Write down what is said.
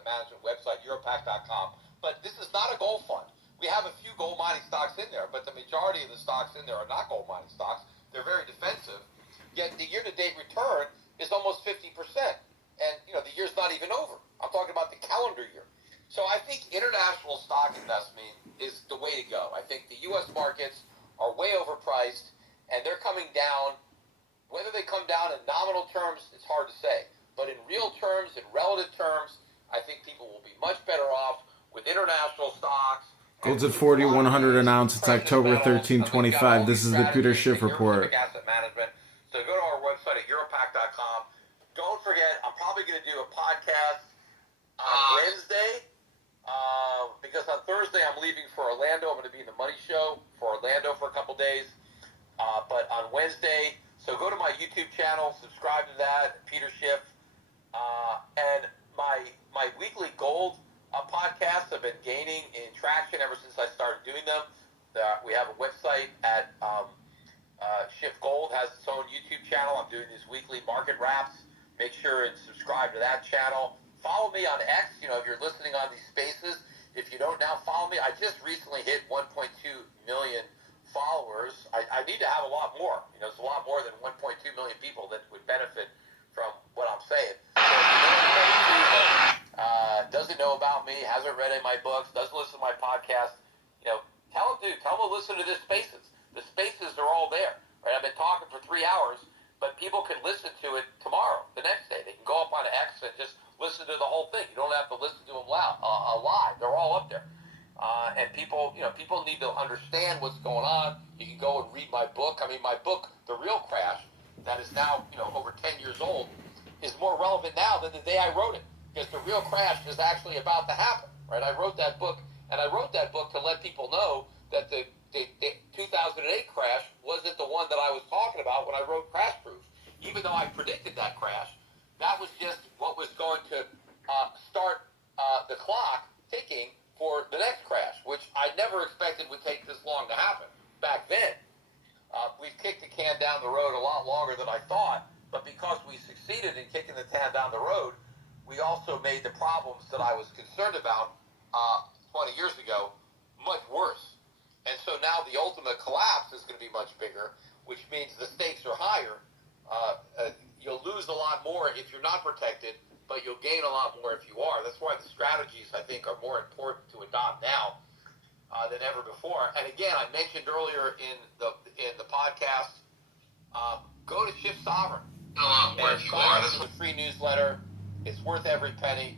asset management website, Europac.com. But this is not a gold fund. We have a few gold mining stocks in there, but the majority of the stocks in there are not gold mining stocks. They're very defensive. Yet the year-to-date return is almost 50%. And, the year's not even over. I'm talking about the calendar year. So I think international stock investment is the way to go. I think the U.S. markets are way overpriced, and they're coming down. Whether they come down in nominal terms, it's hard to say. But in real terms, in relative terms, I think people will be much better off with international stocks. Gold's at 4,100 an ounce. It's October 13, 25. This is the Peter Schiff Report. Asset management. So go to our website at Europac.com. Don't forget, I'm probably going to do a podcast on Wednesday because on Thursday I'm leaving for Orlando. I'm going to be in the Money Show for Orlando for a couple days. But on Wednesday, so go to my YouTube channel, subscribe to that, Peter Schiff. And my weekly gold podcasts have been gaining in traction ever since I started doing them. We have a website at Schiff Gold has its own YouTube channel. I'm doing these weekly market wraps. Make sure and subscribe to that channel. Follow me on X. If you're listening on these spaces, if you don't now follow me, I just recently hit 1.2 million followers. I need to have a lot more. It's a lot more than 1.2 million people that would benefit from what I'm saying. So if you know anybody who doesn't know about me, hasn't read any of my books, doesn't listen to my podcast, tell them to listen to this spaces. The spaces are all there. Right? I've been talking for 3 hours, but people can listen to it tomorrow, the next day. They can go up on X and just listen to the whole thing. You don't have to listen to them live. They're all up there. And people need to understand what's going on. You can go and read my book. My book, The Real Crash, that is now, over 10 years old, is more relevant now than the day I wrote it. Because the real crash is actually about to happen, right? I wrote that book to let people know that the 2008 crash wasn't the one that I was talking about when I wrote Crash Proof. Even though I predicted that crash, that was just what was going to start the clock ticking for the next crash, which I never expected would take this long to happen back then. We've kicked the can down the road a lot longer than I thought, but because we succeeded in kicking the can down the road, we also made the problems that I was concerned about 20 years ago much worse. And so now the ultimate collapse is going to be much bigger, which means the stakes are higher. You'll lose a lot more if you're not protected, but you'll gain a lot more if you are. That's why the strategies, I think, are more important to adopt now than ever before. And again, I mentioned earlier in the podcast, go to Schiff Sovereign. A lot more if you are. This is a free newsletter. It's worth every penny.